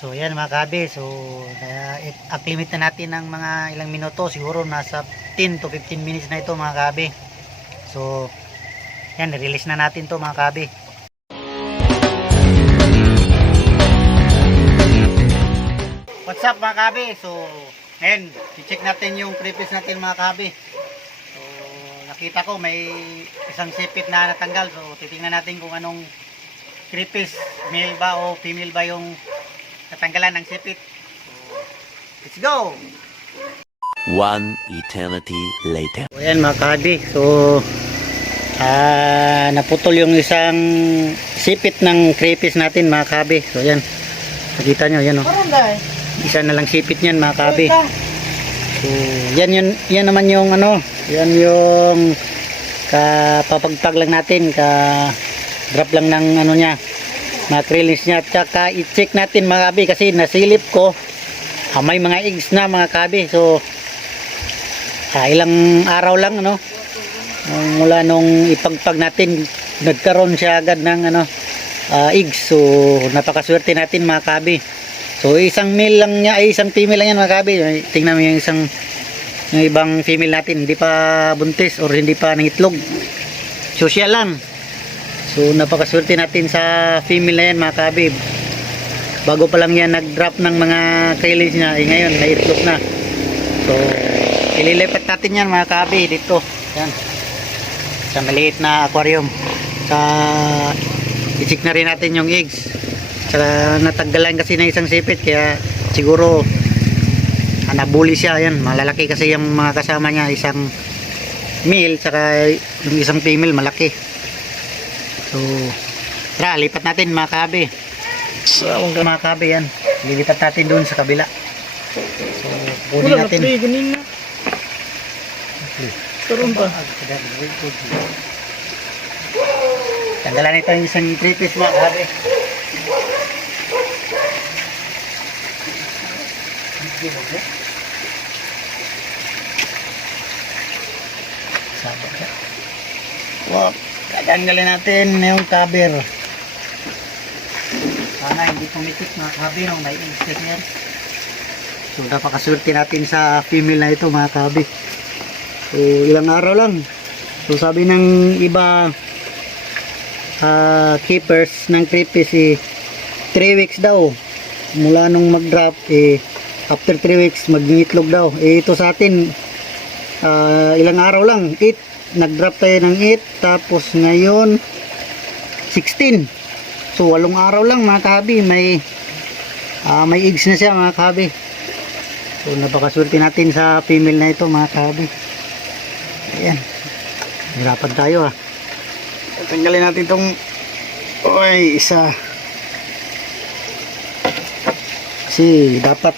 So yan mga kabe, so uh, na natin ng mga ilang minuto, siguro nasa 10 to 15 minutes na ito mga kabe. So yan, release na natin to mga kabe. What's up mga kabe? So ngayon, check natin yung preface natin mga kabe. So nakita ko may isang sipit na natanggal. So titingnan natin kung anong creepis, male ba o female ba yung natanggalan ng sipit. Let's go! One eternity later. So ayan mga kabi, so ah naputol yung isang sipit ng creepis natin mga kabi. So ayan, nakita nyo, yan o. Isa na lang sipit niyan mga kabi. So yan yun, yan naman yung ano, yan yung kapapagpag lang natin, ka drop lang ng ano niya, mga krilis niya. Tsaka i-check natin mga kabi kasi nasilip ko, ah, may mga eggs na mga kabi. So ah, ilang araw lang ano? Nung mula nung ipagpag natin nagkaroon siya agad ng ano ah, eggs. So napakaswerte natin mga kabi. So isang male lang niya ay isang female lang yan mga kabi. Tingnan mo yung isang yung ibang female natin. Hindi pa buntis or hindi pa nangitlog. Social lang so napakaswerte natin sa female na yan mga kabi bago pa lang yan nag drop ng mga kailins niya eh ngayon naitlog na. So ililipat natin yan mga kabi dito. Yan. Sa maliit na aquarium. Sa i-check na rin natin yung eggs. Sa natagalan kasi ng isang sipit kaya siguro ah, nabuli siya. Yan malalaki kasi yung mga kasama niya. Isang male saka yung isang female malaki so tara lipat natin mga kabi so mga kabi yan lilipat natin dun sa kabila so kunin natin ganin na. Karoon pa. Tanggalan ito yung isang tripis mga kabe. Wow. Tatanggalin natin yung cover. Sana hindi pumitik mga kabe nung may yan. So napakaswerte natin sa female na ito mga kabe. So ilang araw lang. So sabi ng iba ah, keepers ng creepies eh 3 weeks daw mula nung mag-drop eh after 3 weeks mag-itlog daw eh ito sa atin ah, ilang araw lang 8 nag-drop tayo ng 8 tapos ngayon 16 so walong araw lang mga kabi may ah, may eggs na siya mga kabi so napakaswerte natin sa female na ito mga kabi ayan. Hirapan tayo ah. Tanggalin natin tong oy isa. Kasi dapat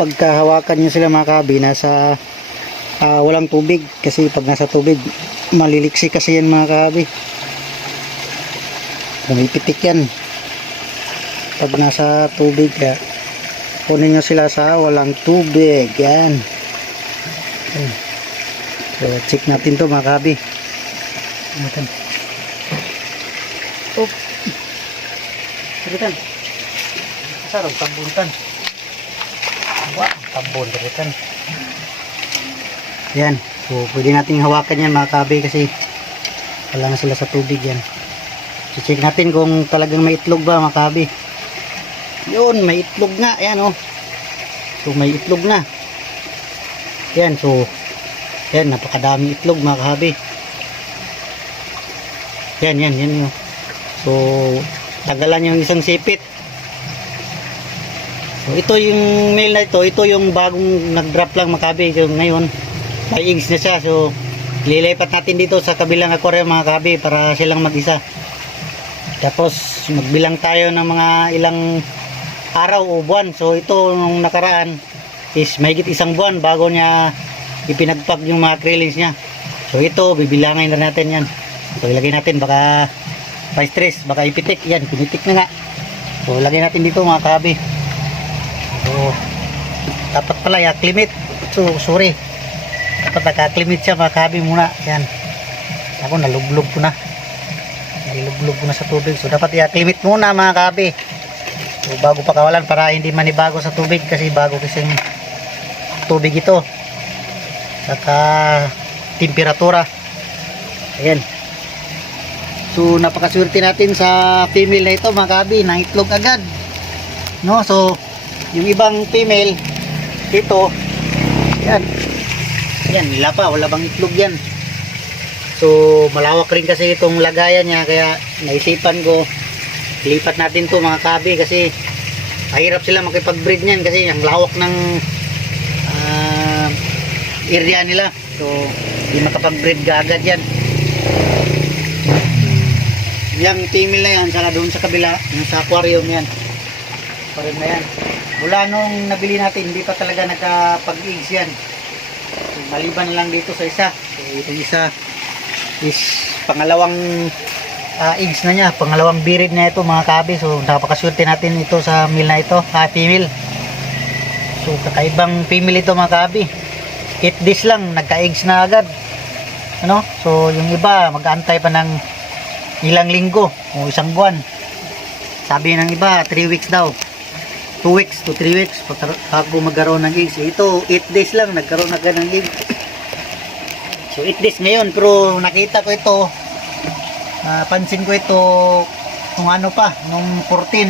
pagkahawakan nyo sila mga kabi nasa ah, walang tubig kasi pag nasa tubig maliliksi kasi yan mga kabi pumipitik yan pag nasa tubig kaya kunin nyo sila sa walang tubig yan so check natin to mga kabi natin Oh. Diritan. Sarap tambuntan. Wah, tambun diritan. Yan. So, pwede nating hawakan yan mga kabe kasi wala na sila sa tubig yan. So, check natin kung talagang may itlog ba mga kabe. Yun, may itlog nga. Yan oh. So, may itlog na. Yan, so yan, napakadami itlog mga kabe. Yan, yan, yan yun. So, tagalan yung isang sipit. So, ito yung male na ito. Ito yung bagong nag-drop lang makabi. Ngayon, may eggs na siya. So, lilipat natin dito sa kabilang aquarium mga kabi para silang mag-isa. Tapos, magbilang tayo ng mga ilang araw o buwan. So, ito nung nakaraan is mahigit isang buwan bago niya ipinagpag yung mga krillings niya. So, ito, bibilangin na natin yan. So, ilagay natin baka pa stress baka ipitik yan pinitik na nga so lagay natin dito mga kabi so dapat pala i-acclimate so sorry dapat naka-acclimate siya mga kabi muna yan ako nalublog ko na nilublog ko na sa tubig so dapat i-acclimate muna mga kabi So, bago pakawalan para hindi manibago sa tubig kasi bago kasing tubig ito. Saka temperatura. Ayan. So napakaswerte natin sa female na ito mga kabi, nang itlog agad. No? So yung ibang female ito yan. Yan, nila pa, wala bang itlog yan. So malawak rin kasi itong lagayan niya kaya naisipan ko lipat natin to mga kabi kasi mahirap sila makipag-breed niyan kasi ang lawak ng ah, area nila. So hindi makapag-breed ka agad yan. Yung female na yan, saka doon sa kabila, sa aquarium yan. Aquarium na yan. Mula nung nabili natin, hindi pa talaga nakapag-eggs yan. Maliban lang dito sa isa. So, itong isa is pangalawang ah, eggs na niya. Pangalawang birid na ito mga kabi. So, napakaswerte natin ito sa meal na ito. Ha, female. So, kakaibang female ito mga kabi. 8 days lang, nagka-eggs na agad. Ano? So, yung iba, mag-aantay pa ng ilang linggo o isang buwan. Sabi ng iba, 3 weeks daw. 2 weeks to 3 weeks bago magkaroon ng eggs. Ito, 8 days lang nagkaroon na ng eggs. So 8 days ngayon pero nakita ko ito napansin ko ito kung ano pa nung 14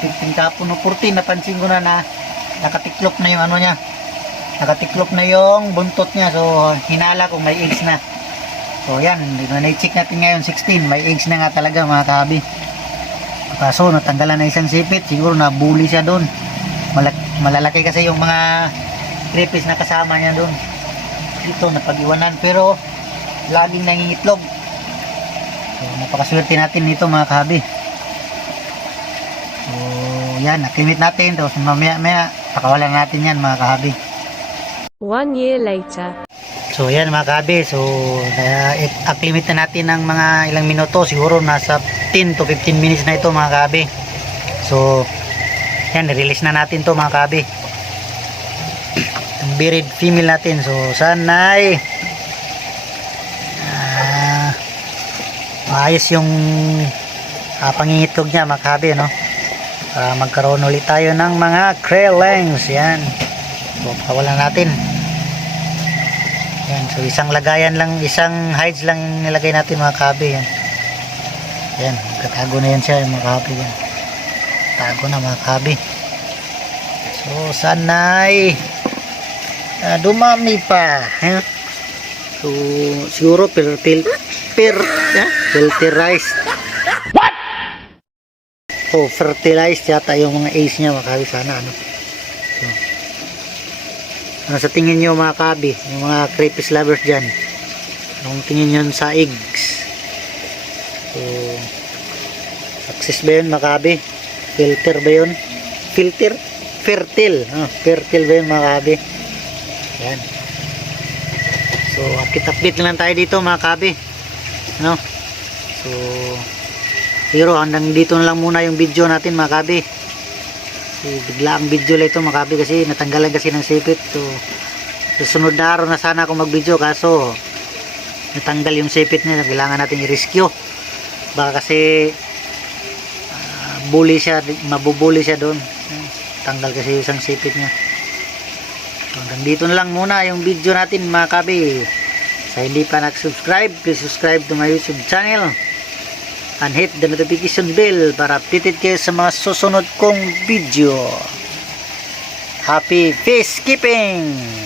15 kapon nung 14 napansin ko na na nakatiklop na yung ano niya. Nakatiklop na yung buntot niya. So hinala kung may eggs na. So yan na-check natin ngayon 16 may eggs na nga talaga mga kabi kaso natanggalan na isang sipit. Siguro nabuli siya doon. Malak- malalaki kasi yung mga creepies na kasama niya doon. Dito napag-iwanan. Pero laging nangingitlog. So napakaswerte natin dito mga kabi so yan naklimit natin. Tapos mamaya maya pakawalan natin yan mga kahabi. One year later. So yan mga kabi, so na-acclimate na natin ng mga ilang minuto, siguro nasa 10 to 15 minutes na ito mga kabi. So yan, release na natin to mga kabi. Ang buried female natin, so sanay ah maayos yung ah, pangingitlog niya mga kabi, no? Para magkaroon ulit tayo ng mga krellings, yan. So pakawalan natin. Yan, so isang lagayan lang, isang hides lang yung nilagay natin mga kabi yan. Yan, katago na yan siya mga kabi yan. Tago na mga kabi. So sanay ah, dumami pa. eh. So siguro per per per yeah, fertilized. What? Oh, fertilized yata yung mga ace niya mga kabi sana ano. Ano sa tingin nyo mga kabi, yung mga crayfish lovers dyan? Anong tingin nyo sa eggs? So, success ba yun mga kabi? Filter ba yun? Filter? Fertile. Ah, fertile ba yun mga kabi? Yan. So, update-update lang tayo dito mga kabi. Ano? So, pero hanggang dito na lang muna yung video natin mga kabi. So, bigla ang video lang ito makabi kasi natanggalan kasi ng sipit. So, susunod na araw na sana ako mag-video kaso natanggal yung sipit niya. Kailangan natin i-rescue. Baka kasi ah, bully siya, mabubuli siya doon. Tanggal kasi isang sipit niya. So, hanggang dito na lang muna yung video natin mga kabi. Sa hindi pa nag-subscribe, please subscribe to my YouTube channel and hit the notification bell para updated kayo sa mga susunod kong video. Happy fish keeping!